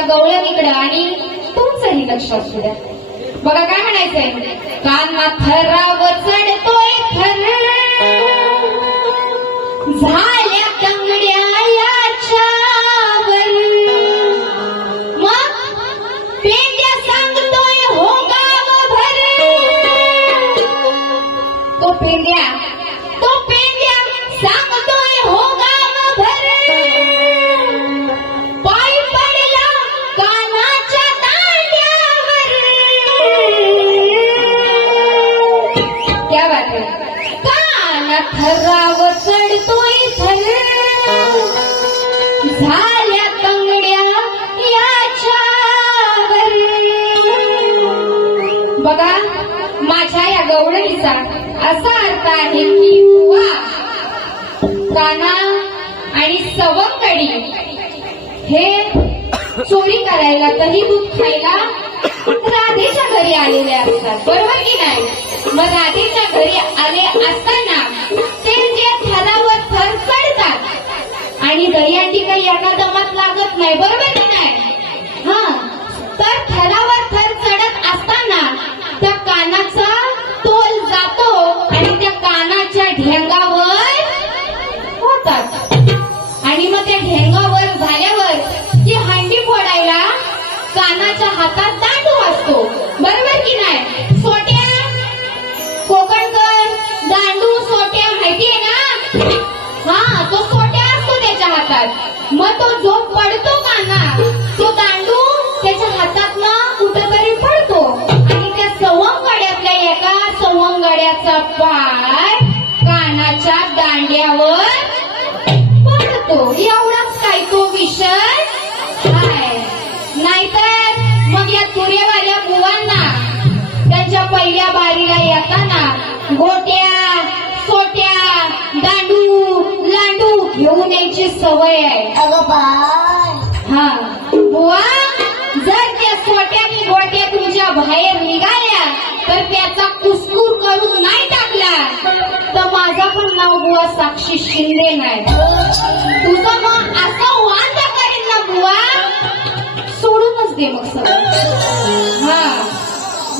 त्या गवळणीकडे आणि तुमचंही लक्ष असू द्या बघा काय म्हणायचंय? कान थरावर चढतोय थर झाल्या कंगड्या हो तो पेंड्या तो पेंड्या सांगतोय थराव चढतोय थर झाल्या कंगड्या याच्यावर बघा माझ्या या गवळणीचा असा अर्थ आहे की वा. काना आणि सवंगडी हे चोरी करायला दही दूध खायला राधेच्या घरी आलेले असतात. बरोबर की नाही? मग राधेच्या घरी आले असताना ते जे थरावर थर चढतात. आणि दहीहंडी काही यांना दमात लागत नाही बरोबर की नाही? हा. तर थरावर थर चढत असताना त्या कानाचा तोल जातो आणि त्या कानाच्या ढेंगावर होतात. आणि मग त्या ढेंगावर त्याच्या मग तो जो पडतो काना तो दांडू त्याच्या हातात ना कुठंतरी पडतो. आणि त्या सवंगड्यातल्या एका सवंगड्याचा पाय कानाच्या दांड्यावर पडतो. एवढाच काय तो विषय आहे. नाहीतर मग या तुरेवाल्या बुवांना त्यांच्या पहिल्या बारीला येताना गोट्या यायची सवय आहे. अगं बाय हा. बुवा जर त्या सोट्यानी गोट्या तुमच्या बाहेर निघाल्या तर त्याचा कुसकूर करून नाही टाकला. तर माझा पण नाव बुवा साक्षी शिंदे नाही. तुझं मग असं वाद करेन ना बुवा. सोडूनच दे मग सगळं. हा.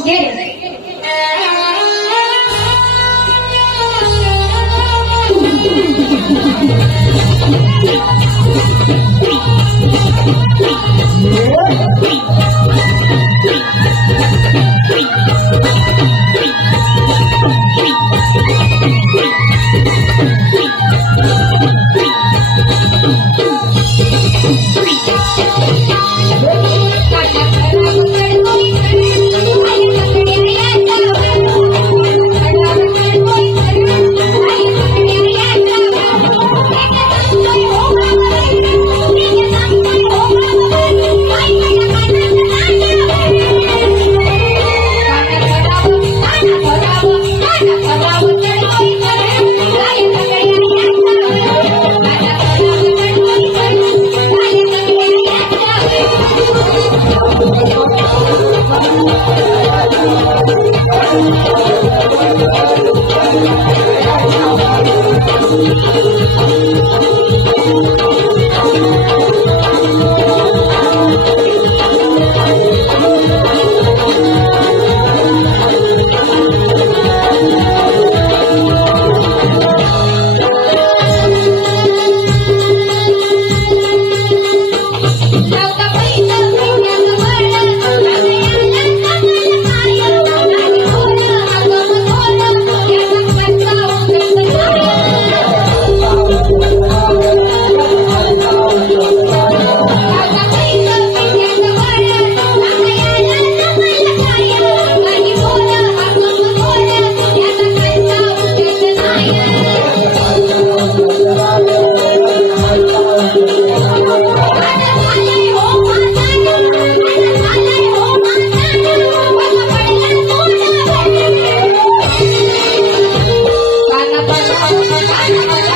घे. Yeah. Música